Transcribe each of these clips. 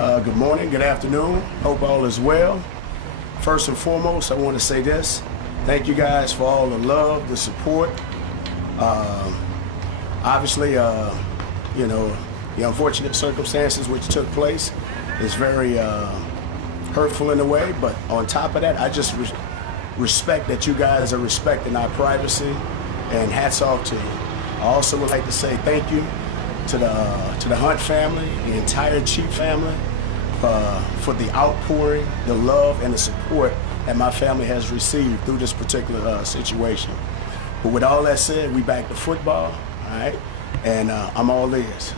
Good morning, good afternoon. Hope all is well. First and foremost, I want to say this. Thank you guys for all the love, the support. Obviously, the unfortunate circumstances which took place is very hurtful in a way, but on top of that, I just respect that you guys are respecting our privacy, and hats off to you. I also would like to say thank you to the Hunt family, the entire Chief family, for the outpouring, the love, and the support that my family has received through this particular situation. But with all that said, we back to football, all right? And I'm all ears.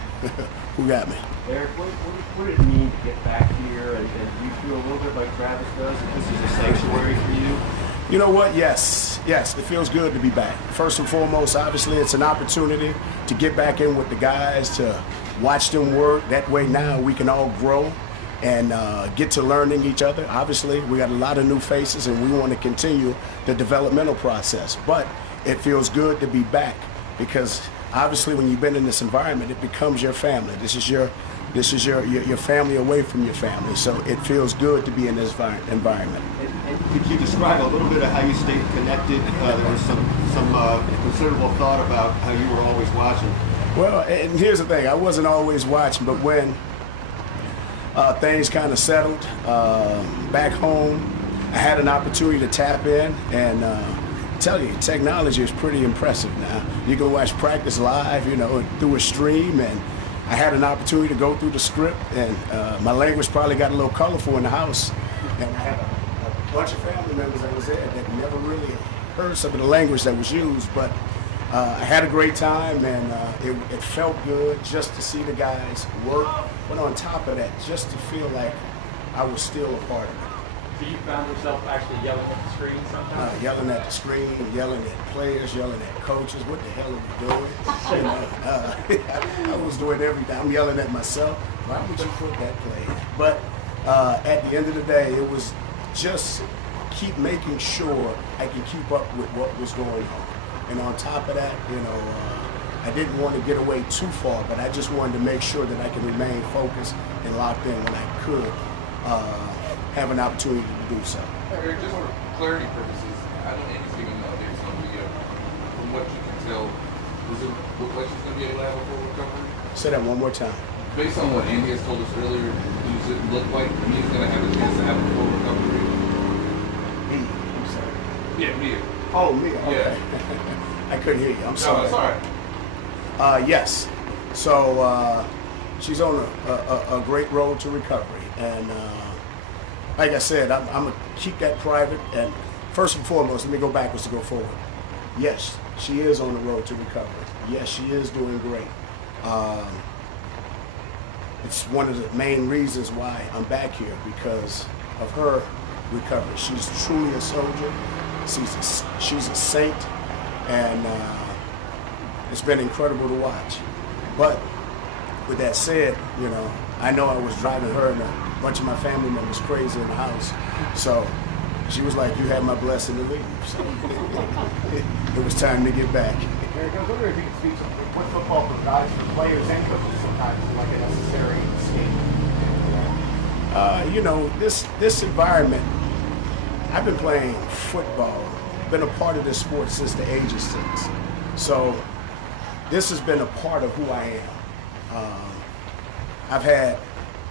Who got me? Eric, what did it mean to get back here? And do you feel a little bit like Travis does, that this is a sanctuary for you? You know what? Yes, it feels good to be back. First and foremost, obviously, it's an opportunity to get back in with the guys, to watch them work. That way now we can all grow and get to learning each other. Obviously, we got a lot of new faces, and we want to continue the developmental process. But it feels good to be back because obviously when you've been in this environment, it becomes your family. This is your family away from your family. So it feels good to be in this environment. And could you describe a little bit of how you stayed connected? There was some considerable thought about how you were always watching. Well, and here's the thing. I wasn't always watching, but when things kind of settled back home, I had an opportunity to tap in, and tell you, technology is pretty impressive now. You can watch practice live, through a stream, and I had an opportunity to go through the script, and my language probably got a little colorful in the house, and I had a bunch of family members that was there that never really heard some of the language that was used, but I had a great time, and it felt good just to see the guys work, but on top of that, just to feel like I was still a part of it. So you found yourself actually yelling at the screen sometimes? Yelling at the screen, yelling at players, yelling at coaches. What the hell are we doing? I was doing everything. I'm yelling at myself. Why would you put that play in? But at the end of the day, it was just keep making sure I can keep up with what was going on. And on top of that, I didn't want to get away too far, but I just wanted to make sure that I could remain focused and locked in when I could have an opportunity to do so. Eric, just for clarity purposes, I don't anything in the updates on the video. From what you can tell, does it look like she's going to be able to have a full recovery? Say that one more time. Based on what Andy has told us earlier, does it look like he's going to have a chance to have a full recovery? Me? I'm sorry. Yeah, Mia. Oh, me? Okay. Yeah. I couldn't hear you. I'm sorry. No, it's all right. Yes. So she's on a great road to recovery, and like I said, I'm gonna keep that private. And first and foremost, let me go backwards to go forward. Yes, she is on the road to recovery. Yes, she is doing great. It's one of the main reasons why I'm back here, because of her recovery. She's truly a soldier. She's a saint, and it's been incredible to watch. But with that said, I know I was driving her and a bunch of my family members crazy in the house. So she was like, you had my blessing to leave. So it was time to get back. Eric, I was wondering if you could speak to what football provides for players and coaches sometimes, like a necessary escape. This environment, I've been playing football, been a part of this sport since the age of 6. So this has been a part of who I am. I've had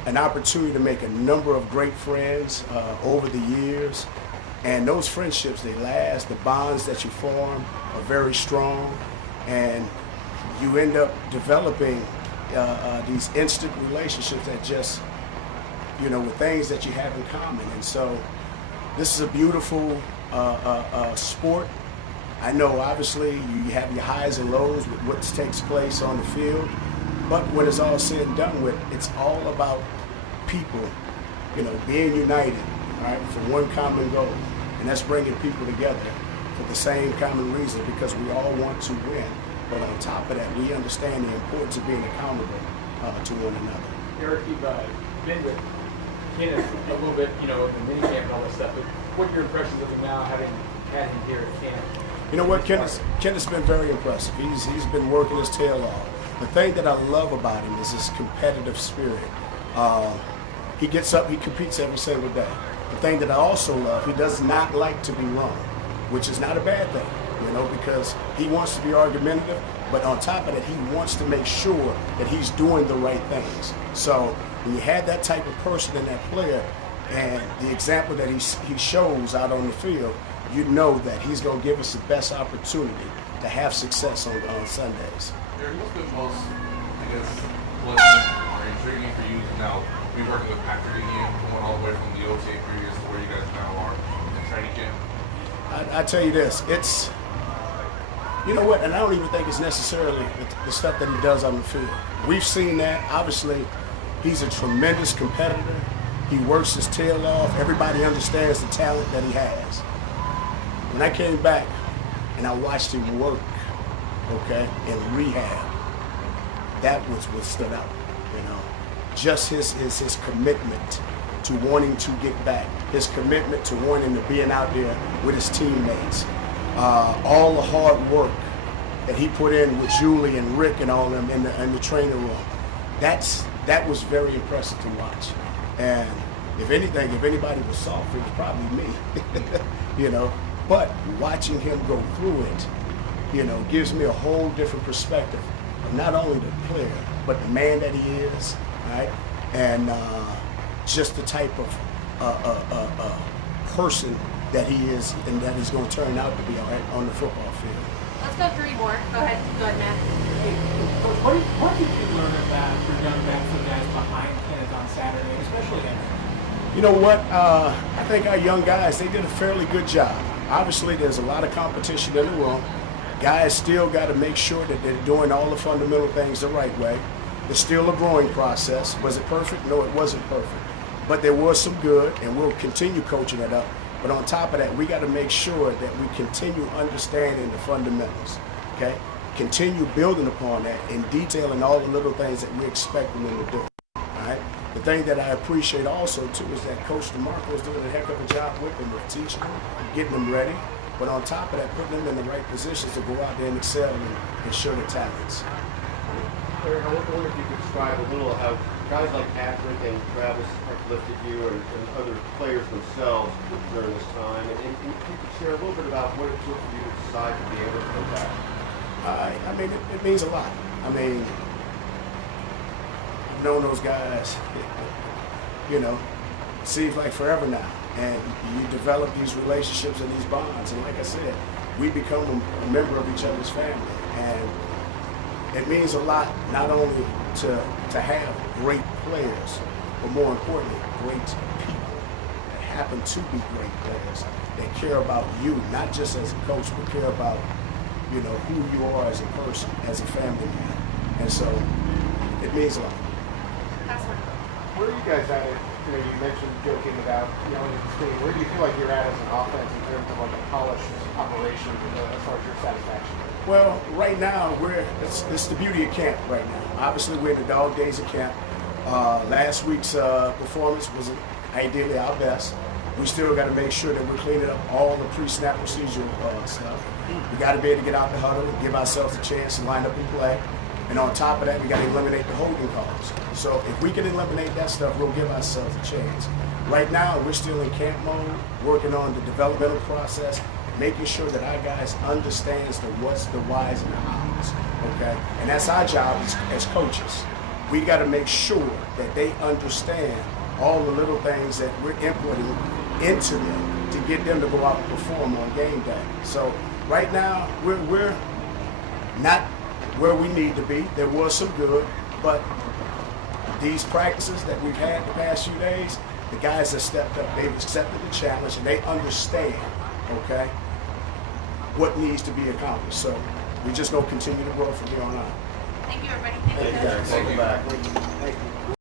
an opportunity to make a number of great friends over the years, and those friendships, they last. The bonds that you form are very strong, and you end up developing these instant relationships that just, with things that you have in common. And so this is a beautiful sport. I know obviously you have your highs and lows with what takes place on the field, but when it's all said and done with, it's all about people, being united, right, for one common goal, and that's bringing people together for the same common reason, because we all want to win. But on top of that, we understand the importance of being accountable to one another. Eric, you've been with Kenneth a little bit, in the mini camp and all that stuff, but what are your impressions of him now, having had him here at camp? You know what, Kenneth's been very impressive. He's been working his tail off. The thing that I love about him is his competitive spirit. He gets up, he competes every single day. The thing that I also love, he does not like to be wrong, which is not a bad thing, because he wants to be argumentative, but on top of that, he wants to make sure that he's doing the right things. So when you have that type of person in that player, and the example that he shows out on the field, you know that he's going to give us the best opportunity to have success on Sundays. Eric, what's been most, pleasant or intriguing for you to now be working with Patrick again, going all the way from the OTA periods to where you guys now are in training camp? I tell you this, it's, you know what, and I don't even think it's necessarily the stuff that he does on the field. We've seen that. Obviously, he's a tremendous competitor. He works his tail off. Everybody understands the talent that he has. When I came back and I watched him work, in rehab, that was what stood out, Just his commitment to wanting to get back, his commitment to wanting to being out there with his teammates, all the hard work that he put in with Julie and Rick and all them in the training room. That was very impressive to watch. And if anything, if anybody was soft, it was probably me, But watching him go through it, gives me a whole different perspective of not only the player, but the man that he is, right? And just the type of person that he is and that he's going to turn out to be on the football field. Let's go 3 more. Go ahead, Matt. Hey, Coach, what did you learn about your young backs and guys behind Kenneth on Saturday, especially him? You know what? I think our young guys, they did a fairly good job. Obviously, there's a lot of competition in the room. Guys still got to make sure that they're doing all the fundamental things the right way. It's still a growing process. Was it perfect? No, it wasn't perfect. But there was some good, and we'll continue coaching it up. But on top of that, we got to make sure that we continue understanding the fundamentals, okay? Continue building upon that and detailing all the little things that we expect them to do, all right? The thing that I appreciate also, too, is that Coach DeMarco is doing a heck of a job with them, of teaching them, getting them ready. But on top of that, putting them in the right positions to go out there and excel and show their talents. Eric, I wonder if you could describe a little how guys like Patrick and Travis uplifted you and other players themselves during this time. And if you could share a little bit about what it took for you to decide to be able to go back. I mean, it means a lot. I mean, I've known those guys, seems like forever now. And you develop these relationships and these bonds. And like I said, we become a member of each other's family. And it means a lot not only to have great players, but more importantly, great people that happen to be great players that care about you, not just as a coach, but care about, who you are as a person, as a family man. And so it means a lot. Where are you guys at? You mentioned joking about yelling at the screen. Where do you feel like you're at as an offense in terms of like a polished operation as far as your satisfaction? Well, right now it's the beauty of camp right now. Obviously, we're in the dog days of camp. Last week's performance was ideally our best. We still got to make sure that we're cleaning up all the pre-snap procedural stuff. We got to be able to get out the huddle and give ourselves a chance to line up and play. And on top of that, we got to eliminate the holding calls. So if we can eliminate that stuff, we'll give ourselves a chance. Right now, we're still in camp mode, working on the developmental process, making sure that our guys understands the what's, the whys, and the hows, okay? And that's our job as coaches. We got to make sure that they understand all the little things that we're inputting into them to get them to go out and perform on game day. So right now, we're not where we need to be. There was some good, but these practices that we've had the past few days, the guys have stepped up. They've accepted the challenge, and they understand, okay, what needs to be accomplished. So we're just going to continue to grow from here on out. Thank you, everybody. Thank you guys. Thank you. Welcome back. Thank you.